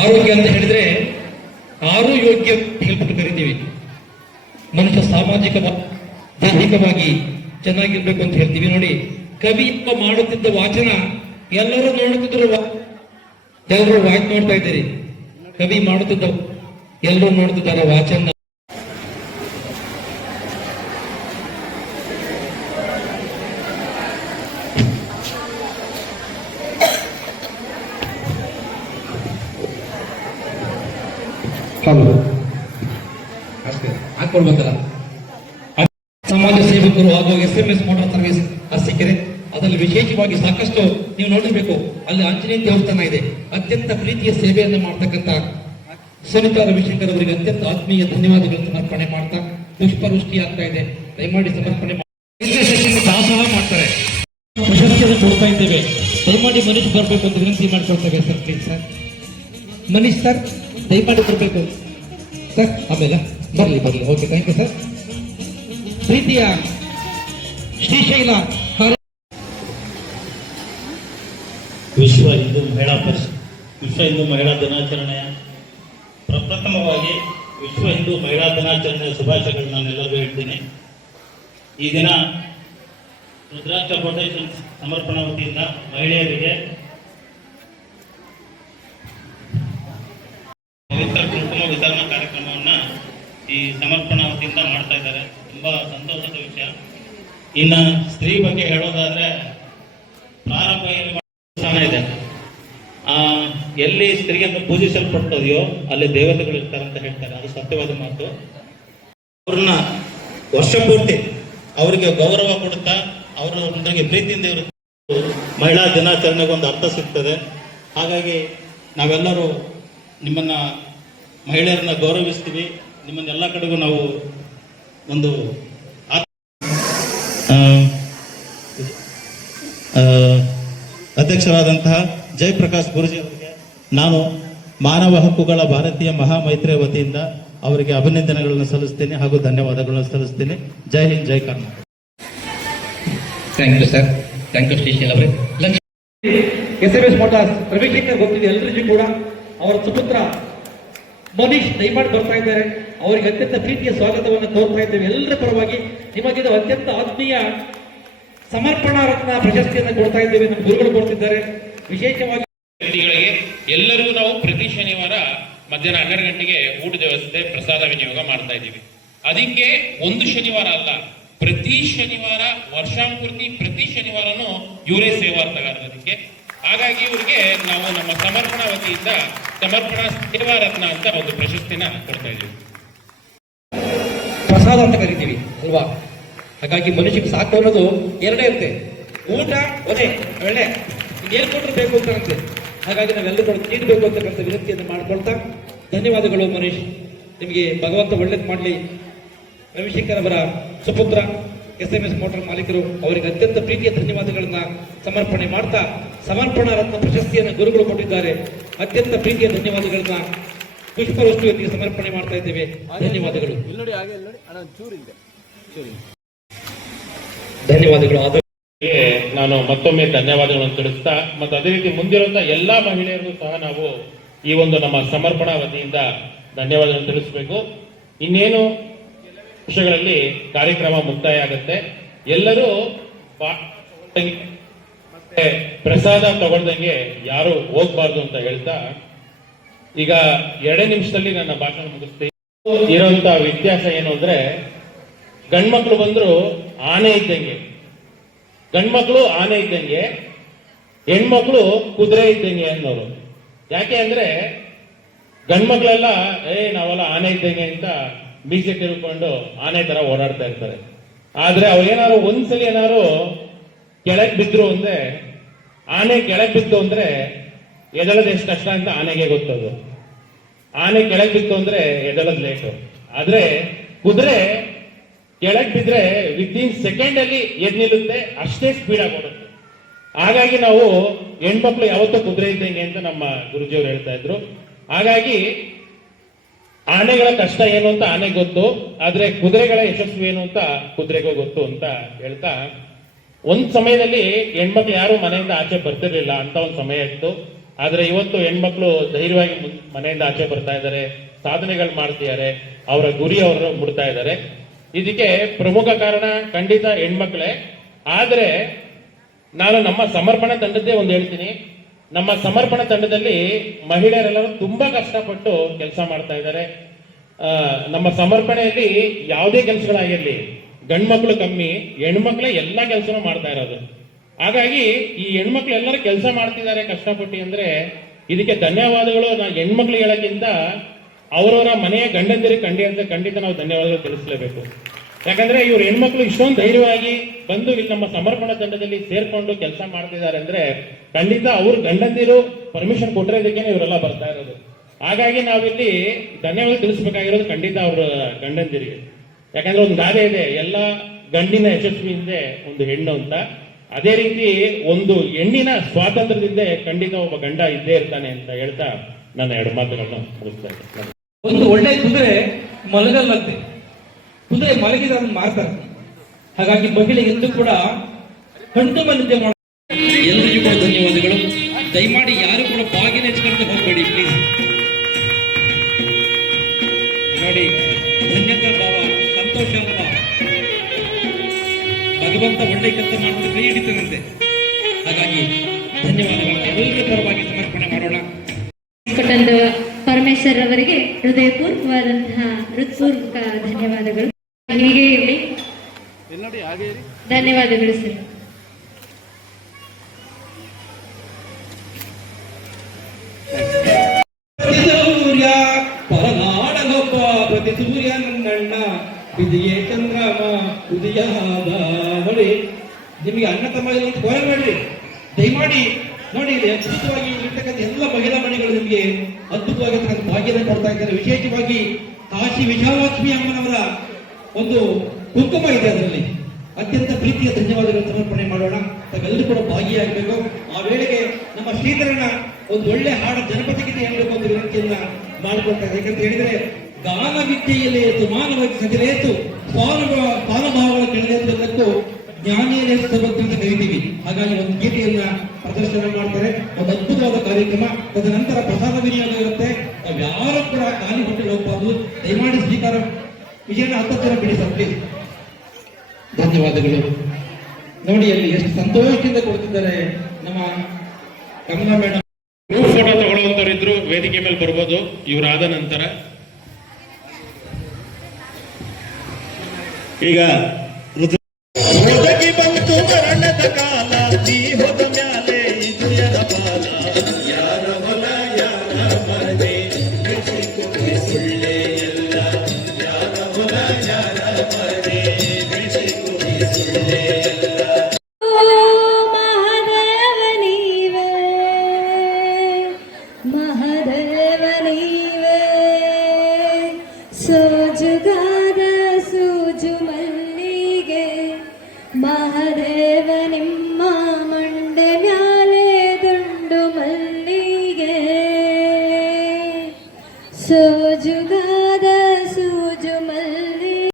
ಆರೋಗ್ಯ ಅಂತ ಹೇಳಿದ್ರೆ ಆರು ಯೋಗ್ಯ ಹೇಳ್ಬಿಟ್ಟು ಕರಿತೀವಿ. ಮನುಷ್ಯ ಸಾಮಾಜಿಕ ದೈಹಿಕವಾಗಿ ಚೆನ್ನಾಗಿರ್ಬೇಕು ಅಂತ ಹೇಳ್ತೀವಿ. ನೋಡಿ, ಕವಿ ಮಾಡುತ್ತಿದ್ದ ವಾಚನ ಎಲ್ಲರೂ ನೋಡುತ್ತಿದ್ರು, ಎಲ್ಲರೂ ವಾಚ್ ನೋಡ್ತಾ ಇದ್ದೀರಿ. ಕವಿ ಮಾಡುತ್ತಿದ್ದ ಎಲ್ಲರೂ ನೋಡುತ್ತಿದ್ದಾರೆ ವಾಚನ. ಅಷ್ಟೇ ಹಾಕೊಳ್ಬೇಕಲ್ಲ. ಸಮಾಜ ಸೇವಕರು ಹಾಗೂ SMS ಮೋಟಾರ್ ಸರ್ವಿಸ್ ಅರಸೀಕೆರೆ, ಅದರಲ್ಲಿ ವಿಶೇಷವಾಗಿ ಸಾಕಷ್ಟು ನೀವು ನೋಡಿರ್ಬೇಕು. ಅಲ್ಲಿ ಆಂಜನೇಯ ದೇವಸ್ಥಾನ ಇದೆ. ಅತ್ಯಂತ ಪ್ರೀತಿಯ ಸೇವೆಯನ್ನು ಮಾಡ್ತಕ್ಕಂಥ ಸುನಿತಾ ರವಿಶಂಕರ್ ಅವರಿಗೆ ಅತ್ಯಂತ ಆತ್ಮೀಯ ಧನ್ಯವಾದಗಳನ್ನು ಸಮರ್ಪಣೆ ಮಾಡ್ತಾ ಪುಷ್ಪವೃಷ್ಟಿ ಆಗ್ತಾ ಇದೆ. ದಯಮಾಡಿ ಸಮರ್ಪಣೆ ದಾಸೋಹ ಮಾಡ್ತಾರೆ. ಪ್ರಶಸ್ತಿಯನ್ನು ಕೊಡ್ತಾ ಇದ್ದೇವೆ. ದಯಮಾಡಿ ಮನೀಶ್ ಬರಬೇಕು ಅಂತ ವಿನಂತಿ ಮಾಡ್ಕೊಳ್ತೇವೆ sir. Please sir, Manish sir ದಯಮಾಡಿ ಬರಬೇಕು ಸರ್. ಆಮೇಲೆ ಬರ್ಲಿ. Okay, thank you sir. ಪ್ರೀತಿಯ ಶ್ರೀಶೈಲ ವಿಶ್ವ ಹಿಂದೂ ಮಹಿಳಾ ದಿನಾಚರಣೆಯ ಪ್ರಪ್ರಥಮವಾಗಿ ವಿಶ್ವ ಹಿಂದೂ ಮಹಿಳಾ ದಿನಾಚರಣೆಯ ಶುಭಾಶಯಗಳು ನಾನೆಲ್ಲರೂ ಹೇಳ್ತೀನಿ. ಈ ದಿನ ರುದ್ರಾಕ್ಷ ಫೌಂಡೇಶನ್ ಸಮರ್ಪಣಾ ವತಿಯಿಂದ ಮಹಿಳೆಯರಿಗೆ ಪವಿತ್ರ ಕುಂಕುಮ ವಿತರಣಾ ಕಾರ್ಯಕ್ರಮವನ್ನ ಈ ಸಮರ್ಪಣಾ ವತಿಯಿಂದ ಮಾಡ್ತಾ ಇದ್ದಾರೆ. ತುಂಬಾ ಸಂತೋಷದ ವಿಷಯ. ಇನ್ನು ಸ್ತ್ರೀ ಬಗ್ಗೆ ಹೇಳೋದಾದ್ರೆ, ಪ್ರಾರಂಭ ಸ್ಥಾನ ಇದೆ. ಎಲ್ಲಿ ಸ್ತ್ರೀಯನ್ನು ಪೂಜಿಸಲ್ಪಡ್ತದೆಯೋ ಅಲ್ಲಿ ದೇವತೆಗಳು ಇರ್ತಾರೆ ಅಂತ ಹೇಳ್ತಾರೆ. ಅದು ಸತ್ಯವಾದ ಮಾತು. ಅವ್ರನ್ನ ವರ್ಷಪೂರ್ತಿ ಅವರಿಗೆ ಗೌರವ ಕೊಡುತ್ತಾ ಅವರಿಗೆ ಪ್ರೀತಿಯಿಂದ ಇರುತ್ತೆ. ಮಹಿಳಾ ದಿನಾಚರಣೆಗೆ ಒಂದು ಅರ್ಥ ಸಿಗ್ತದೆ. ಹಾಗಾಗಿ ನಾವೆಲ್ಲರೂ ನಿಮ್ಮನ್ನ ಮಹಿಳೆಯರನ್ನ ಗೌರವಿಸ್ತೀವಿ. ನಿಮ್ಮನ್ನೆಲ್ಲ ಕಡೆಗೂ ನಾವು ಒಂದು ಅಧ್ಯಕ್ಷರಾದಂತಹ ಜಯಪ್ರಕಾಶ್ ಗುರುಜಿ ಅವರಿಗೆ ನಾನು ಮಾನವ ಹಕ್ಕುಗಳ ಭಾರತೀಯ ಮಹಾಮೈತ್ರಿಯ ವತಿಯಿಂದ ಅವರಿಗೆ ಅಭಿನಂದನೆಗಳನ್ನು ಸಲ್ಲಿಸ್ತೀನಿ ಹಾಗೂ ಧನ್ಯವಾದಗಳನ್ನು ಸಲ್ಲಿಸ್ತೀನಿ. ಜೈ ಹಿಂದ್, ಜೈ Karnataka. Thank you sir. Thank you Shrishail ಅವರೇ. SMS ಮೋಟಾರ್ಸ್ ರವಿಶಂಕರ್ ಗೊತ್ತಿದೆ ಎಲ್ಲರಿಗೂ ಕೂಡ. ಅವರ ಸುಪುತ್ರ ಮನೀಶ್ ದಯಮಾಡಿ ಬರ್ತಾ ಇದ್ದಾರೆ. ಅವರಿಗೆ ಅತ್ಯಂತ ಪ್ರೀತಿಯ ಸ್ವಾಗತವನ್ನು ಕೋರ್ತಾ ಇದ್ದೇವೆ. ಎಲ್ಲರ ಪರವಾಗಿ ನಿಮಗಿದು ಅತ್ಯಂತ ಆತ್ಮೀಯ ಸಮರ್ಪಣಾ ರತ್ನ ಪ್ರಶಸ್ತಿಯನ್ನು ಕೊಡ್ತಾ ಇದ್ದೇವೆ. ನಮ್ಮ ಗುರುಗಳು ಕೊಡ್ತಿದ್ದಾರೆ. ವಿಶೇಷವಾಗಿ ಎಲ್ಲರಿಗೂ ನಾವು ಪ್ರತಿ ಶನಿವಾರ ಮಧ್ಯಾಹ್ನ 12 ಗಂಟೆಗೆ ಊಟದ ವ್ಯವಸ್ಥೆ, ಪ್ರಸಾದ ವಿನಿಯೋಗ ಮಾಡ್ತಾ ಇದ್ದೀವಿ. ಅದಕ್ಕೆ ಒಂದು ಶನಿವಾರ ಅಲ್ಲ, ಪ್ರತಿ ಶನಿವಾರ ವರ್ಷಾನುಪೂರ್ತಿ ಪ್ರತಿ ಶನಿವಾರನೂ ಇವರೇ ಸೇವಾರ್ಥಗಾರರಿಗೆ. ಹಾಗಾಗಿ ಇವರಿಗೆ ನಾವು ನಮ್ಮ ಸಮರ್ಪಣಾ ವತಿಯಿಂದ ಸಮರ್ಪಣಾ ಸೇವಾ ರತ್ನ ಅಂತ ಒಂದು ಪ್ರಶಸ್ತಿನ ಕೊಡ್ತಾ ಇದ್ದೀವಿ. ಪ್ರಸಾದ ಅಂತ ಕರಿತೀವಿ ಅಲ್ವಾ? ಹಾಗಾಗಿ ಮನುಷ್ಯಕ್ಕೆ ಸಾಕು ಅನ್ನೋದು ಎರಡೇ ಇರುತ್ತೆ. ಊಟ ಒಲೆ ಒಳ್ಳೆ ಏನ್ ಕೊಟ್ಟರು ಬೇಕು ಅಂತ. ಹಾಗಾಗಿ ನಾವೆಲ್ಲರೂ ಕೂಡ ನೀಡಬೇಕು ಅಂತಕ್ಕಂಥ ವಿನಂತಿಯನ್ನು ಮಾಡ್ಕೊಳ್ತಾ ಧನ್ಯವಾದಗಳು ಮನೀಶ್. ನಿಮಗೆ ಭಗವಂತ ಒಳ್ಳೇದು ಮಾಡಲಿ. ರವಿಶಂಕರ್ ಅವರ ಸುಪುತ್ರ SMS ಮೋಟಾರ್ ಮಾಲೀಕರು, ಅವರಿಗೆ ಅತ್ಯಂತ ಪ್ರೀತಿಯ ಧನ್ಯವಾದಗಳನ್ನ ಸಮರ್ಪಣೆ ಮಾಡ್ತಾ ಸಮರ್ಪಣಾ ರತ್ನ ಪ್ರಶಸ್ತಿಯನ್ನು ಗುರುಗಳು ಕೊಟ್ಟಿದ್ದಾರೆ. ಅತ್ಯಂತ ಪ್ರೀತಿಯ ಧನ್ಯವಾದಗಳನ್ನ ಪುಷ್ಪವೃಷ್ಟಿಯೊಂದಿಗೆ ಸಮರ್ಪಣೆ ಮಾಡ್ತಾ ಇದ್ದೇವೆ. ಧನ್ಯವಾದಗಳು. ಧನ್ಯವಾದಗಳು. ನಾನು ಮತ್ತೊಮ್ಮೆ ಧನ್ಯವಾದಗಳನ್ನು ತಿಳಿಸ್ತಾ, ಮತ್ತು ಅದೇ ರೀತಿ ಮುಂದಿರುವಂತಹ ಎಲ್ಲಾ ಮಹಿಳೆಯರಿಗೂ ಸಹ ನಾವು ಈ ಒಂದು ನಮ್ಮ ಸಮರ್ಪಣಾ ವತಿಯಿಂದ ಧನ್ಯವಾದಗಳನ್ನು ತಿಳಿಸಬೇಕು. ಇನ್ನೇನು ನಿಮಿಷಗಳಲ್ಲಿ ಕಾರ್ಯಕ್ರಮ ಮುಕ್ತಾಯ ಆಗುತ್ತೆ. ಎಲ್ಲರೂ ಮತ್ತೆ ಪ್ರಸಾದ ತಗೊಳ್ದಂಗೆ ಯಾರು ಹೋಗ್ಬಾರ್ದು ಅಂತ ಹೇಳ್ತಾ, ಈಗ 2 ನಿಮಿಷದಲ್ಲಿ ನನ್ನ ಭಾಷಣ ಮುಗಿಸ್ತೀನಿ. ಇರುವಂತ ವ್ಯತ್ಯಾಸ ಏನು ಅಂದ್ರೆ, ಗಂಡ್ಮಕ್ಳು ಬಂದ್ರು ಆನೆ ಇದ್ದಂಗೆ, ಗಂಡ್ಮಕ್ಳು ಆನೆ ಇದ್ದಂಗೆ, ಹೆಣ್ಮಕ್ಳು ಕುದುರೆ ಇದ್ದಂಗೆ ಅನ್ನೋರು. ಯಾಕೆ ಅಂದ್ರೆ ಗಂಡ್ಮಕ್ಳೆಲ್ಲ ನಾವೆಲ್ಲ ಆನೆ ಇದ್ದಂಗೆ ಅಂತ ಮೀಸೆ ತಿಳ್ಕೊಂಡು ಆನೆ ತರ ಓಡಾಡ್ತಾ ಇರ್ತಾರೆ. ಆದ್ರೆ ಅವ್ರೇನಾದ್ರು ಒಂದ್ಸಲಿ ಏನಾದ್ರು ಕೆಳಗ್ ಬಿದ್ರು ಅಂದ್ರೆ, ಆನೆ ಕೆಳಗ್ ಬಿತ್ತು ಅಂದ್ರೆ ಎದಳದ್ ಎಷ್ಟು ಕಷ್ಟ ಅಂತ ಆನೆಗೆ ಗೊತ್ತದು. ಆನೆ ಕೆಳಗ್ ಬಿತ್ತು ಅಂದ್ರೆ ಎದಳದ್ ಲೇಟು. ಆದ್ರೆ ಕುದುರೆ ಕೆಳಗ್ ಬಿದ್ರೆ ವಿತಿನ್ ಸೆಕೆಂಡ್ ಅಲ್ಲಿ ಎದ್ ನಿಲ್ಲುತ್ತೆ, ಅಷ್ಟೇ ಸ್ಪೀಡ್ ಆಗಿ ಓಡುತ್ತೆ. ಹಾಗಾಗಿ ನಾವು ಹೆಣ್ಮಕ್ಳು ಯಾವತ್ತೂ ಕುದುರೆ ಇದ್ದಂಗೆ ಅಂತ ನಮ್ಮ ಗುರುಜಿಯವರು ಹೇಳ್ತಾ ಇದ್ರು. ಹಾಗಾಗಿ ಆನೆಗಳ ಕಷ್ಟ ಏನು ಅಂತ ಆನೆಗೆ ಗೊತ್ತು, ಆದ್ರೆ ಕುದುರೆಗಳ ಯಶಸ್ಸು ಏನು ಅಂತ ಕುದುರೆಗೂ ಗೊತ್ತು ಅಂತ ಹೇಳ್ತಾ, ಒಂದ್ ಸಮಯದಲ್ಲಿ ಹೆಣ್ಮಕ್ಳು ಯಾರು ಮನೆಯಿಂದ ಆಚೆ ಬರ್ತಿರ್ಲಿಲ್ಲ ಅಂತ ಒಂದ್ ಸಮಯ ಇತ್ತು. ಆದ್ರೆ ಇವತ್ತು ಹೆಣ್ಮಕ್ಳು ಧೈರ್ಯವಾಗಿ ಮನೆಯಿಂದ ಆಚೆ ಬರ್ತಾ ಇದ್ದಾರೆ, ಸಾಧನೆಗಳು ಮಾಡ್ತಿದ್ದಾರೆ, ಅವರ ಗುರಿ ಅವರು ಮುಡ್ತಾ ಇದ್ದಾರೆ. ಇದಕ್ಕೆ ಪ್ರಮುಖ ಕಾರಣ ಖಂಡಿತ ಹೆಣ್ಮಕ್ಳೇ. ಆದ್ರೆ ನಾನು ನಮ್ಮ ಸಮರ್ಪಣಾ ತಂಡದ್ದೇ ಒಂದು ಹೇಳ್ತೀನಿ. ನಮ್ಮ ಸಮರ್ಪಣಾ ತಂಡದಲ್ಲಿ ಮಹಿಳೆಯರೆಲ್ಲರೂ ತುಂಬಾ ಕಷ್ಟಪಟ್ಟು ಕೆಲಸ ಮಾಡ್ತಾ ಇದ್ದಾರೆ. ನಮ್ಮ ಸಮರ್ಪಣೆಯಲ್ಲಿ ಯಾವುದೇ ಕೆಲಸಗಳಾಗಿರ್ಲಿ, ಗಂಡು ಮಕ್ಕಳು ಕಮ್ಮಿ, ಹೆಣ್ಮಕ್ಳೇ ಎಲ್ಲಾ ಕೆಲಸನೂ ಮಾಡ್ತಾ ಇರೋದು. ಹಾಗಾಗಿ ಈ ಹೆಣ್ಮಕ್ಳು ಎಲ್ಲರೂ ಕೆಲಸ ಮಾಡ್ತಿದ್ದಾರೆ ಕಷ್ಟಪಟ್ಟು ಅಂದ್ರೆ ಇದಕ್ಕೆ ಧನ್ಯವಾದಗಳು. ನಾ ಹೆಣ್ಮಕ್ಳು ಹೇಳಕ್ಕಿಂತ ಅವರವರ ಮನೆಯ ಗಂಡಂದಿರಿಗೆ ಖಂಡಿತ ನಾವು ಧನ್ಯವಾದಗಳು ತಿಳಿಸಲೇಬೇಕು. ಯಾಕಂದ್ರೆ ಇವ್ರು ಹೆಣ್ಮಕ್ಳು ಇಷ್ಟೊಂದು ಧೈರ್ಯವಾಗಿ ಬಂದು ಇಲ್ಲಿ ನಮ್ಮ ಸಮರ್ಪಣಾ ತಂಡದಲ್ಲಿ ಸೇರ್ಕೊಂಡು ಕೆಲಸ ಮಾಡ್ತಿದ್ದಾರೆ ಅಂದ್ರೆ ಖಂಡಿತ ಅವ್ರ ಗಂಡಂದಿರು ಪರ್ಮಿಷನ್ ಕೊಟ್ಟಿರೋದಕ್ಕೇನೆ ಇವರೆಲ್ಲ ಬರ್ತಾ ಇರೋದು. ಹಾಗಾಗಿ ನಾವಿಲ್ಲಿ ಧನ್ಯವಾದ ತಿಳಿಸ್ಬೇಕಾಗಿರೋದು ಖಂಡಿತ ಅವ್ರ ಗಂಡಂದಿರಿಗೆ. ಯಾಕಂದ್ರೆ ಒಂದು ಗಾದೆ ಇದೆ, ಎಲ್ಲ ಗಂಡಿನ ಯಶಸ್ವಿ ಹಿಂದೆ ಒಂದು ಹೆಣ್ಣು ಅಂತ. ಅದೇ ರೀತಿ ಒಂದು ಹೆಣ್ಣಿನ ಸ್ವಾತಂತ್ರ್ಯದಿಂದ ಖಂಡಿತ ಒಬ್ಬ ಗಂಡ ಇದ್ದೇ ಇರ್ತಾನೆ ಅಂತ ಹೇಳ್ತಾ ನನ್ನ ಎರಡು ಮಾತುಗಳನ್ನ ಮುಗಿಸ್ತಾ ಇದ್ದೇನೆ. ಒಂದು ಒಳ್ಳೆ ಕುದುರೆ ಮಲಗಲ್ಲಂತೆ, ಕುದುರೆ ಮಲಗಿದ ಅದನ್ನು ಮಾರ್ತಾರೆ. ಹಾಗಾಗಿ ಮಹಿಳೆ ಎಂದು ಕೂಡ ಕಣ್ತುಂಬ ನಿದ್ದೆ ಮಾಡ. ಎಲ್ಲರಿಗೂ ಕೂಡ ಧನ್ಯವಾದಗಳು. ದಯಮಾಡಿ ಯಾರು ಕೂಡ ಬಾಗಿನ ಹೆಚ್ಕೊಂಡು ಹೋಗಬೇಡಿ ಪ್ಲೀಸ್. ನೋಡಿ, ಧನ್ಯತಾ ಭಾವ, ಸಂತೋಷ ಭಾವ, ಭಗವಂತ ಒಳ್ಳೆ ಕೆಲಸ ಮಾಡುವುದು ಕೈ ಹಿಡಿತದಂತೆ. ಹಾಗಾಗಿ ಧನ್ಯವಾದಗಳನ್ನು ಎಲ್ಲರ ಪರವಾಗಿ ಸಮರ್ಪಣೆ ಮಾಡೋಣ. ಕೊಟ್ಟಂತ ಪರಮೇಶ್ವರ್ ಅವರಿಗೆ ಹೃದಯಪೂರ್ವಕವಾದಂತಹ ಹೃತ್ಪೂರ್ವಕ ಧನ್ಯವಾದಗಳು. ಹೀಗೆ ಇರಲಿ. ಧನ್ಯವಾದಗಳು ಸರ್. ಸೂರ್ಯ ಪರನಾಡಗೊಬ್ಬ ಪ್ರತಿ ಸೂರ್ಯ ನನ್ನಣ್ಣ ವಿಧಿಯೇ ಚಂದ್ರಮ ಉದಯಾದ. ನೋಡಿ, ನಿಮಗೆ ಅಣ್ಣ ತಮ್ಮ ಅಂತ ಕೋರ ಮಾಡ್ರಿ. ದಯಮಾಡಿ ನೋಡಿ, ಇಲ್ಲಿ ಅದ್ಭುತವಾಗಿ ಇರ್ತಕ್ಕಂಥ ಎಲ್ಲ ಮಹಿಳಾ ಮಣಿಗಳು ನಿಮಗೆ ಅದ್ಭುತವಾಗಿರ್ತಕ್ಕಂಥ ಭಾಗ್ಯನ ಕೊಡ್ತಾ ಇದ್ದಾರೆ. ವಿಶೇಷವಾಗಿ ಕಾಶಿ ವಿಜಯಲಕ್ಷ್ಮಿ ಅಮ್ಮನವರ ಒಂದು ಕುಂಕುಮ ಇದೆ, ಅದರಲ್ಲಿ ಅತ್ಯಂತ ಪ್ರೀತಿಯ ಧನ್ಯವಾದಗಳು ಸಮರ್ಪಣೆ ಮಾಡೋಣ. ತಾವೆಲ್ಲರೂ ಕೂಡ ಭಾಗಿಯಾಗಬೇಕು. ಆ ವೇಳೆಗೆ ನಮ್ಮ ಶ್ರೀಧರನ ಒಂದು ಒಳ್ಳೆ ಹಾಡು ಜನಪದ ಗೀತೆ ಹೇಳಬೇಕು ಅಂತ ವಿನಂತಿಯನ್ನ ಮಾಡಿಕೊಳ್ತಾರೆ. ಯಾಕಂತ ಹೇಳಿದ್ರೆ, ಗಾನ ವಿದ್ಯೆಯಲ್ಲಿ ಸುಮಾನವಾಗಿ ಸಜಲೇತು ಸ್ವಾನುಭಾವಗಳ ಕೆಳಗೆಲ್ಲಕ್ಕೂ ಜ್ಞಾನಿಯರೇ ಸಬತ್ತು ಅಂತ ಕರಿತೀವಿ. ಹಾಗಾಗಿ ಒಂದು ಗೀತೆಯನ್ನ ಪ್ರದರ್ಶನ ಮಾಡ್ತಾರೆ. ಒಂದು ಅದ್ಭುತವಾದ ಕಾರ್ಯಕ್ರಮ. ತದನಂತರ ಪ್ರಸಾದ ವಿನಿಯೋಗ ಇರುತ್ತೆ. ನಾವು ಯಾರು ಕೂಡ ಖಾಲಿ ಹೊಟ್ಟೆಗೆ ಹೋಗಬಾರ್ದು. ದಯಮಾಡಿ ಸ್ವೀಕಾರ ವಿಜಯನ 10 ಜನ ಬಿಡಿ ಸರ್ ಪ್ಲೀಸ್. ಧನ್ಯವಾದಗಳು. ನೋಡಿ, ಅಲ್ಲಿ ಎಷ್ಟು ಸಂತೋಷದಿಂದ ಕೊಡ್ತಿದ್ದಾರೆ ನಮ್ಮ ಕಮಲಾ ಮೇಡಮ್. ಗ್ರೂಪ್ ಫೋಟೋ ತಗೊಳ್ಳುವಂತವರಿದ್ರು ವೇದಿಕೆ ಮೇಲೆ ಬರ್ಬೋದು ಇವರಾದ ನಂತರ. ಈಗ ಒದಗಿ ಬಂತು ಮರಣದ ಕಾಲ, ನೀ ಹೋದ ಮ್ಯಾಲೆ ಇದು ಯರ ಬಾಲ. ಯಾರ ಹೊಲ ಯಾರ ಮನೆ ಬೆಳೆಸಿಕೊಟ್ಟೆ ಸುಳ್ಳೆ ಎಲ್ಲ. ಯಾರ ಹೊಲ ಯಾರ ಮನೆ ಬೆಳೆಸಿಕೊಟ್ಟೆ ಸುಳ್ಳೆ ಎಲ್ಲ. ಮಹಾದೇವ ನೀವೇ, ಮಹಾದೇವ ನೀವೇ, ಸೋಜುಗಾದ ಸೂಜು ಮಲ್ಲಿಗೆ, ಮಹಾದೇವ ನಿಮ್ಮ ಮಂಡೆ ಮ್ಯಾಲೆ ದುಂಡು ಮಲ್ಲಿಗೆ, ಸೋಜುಗ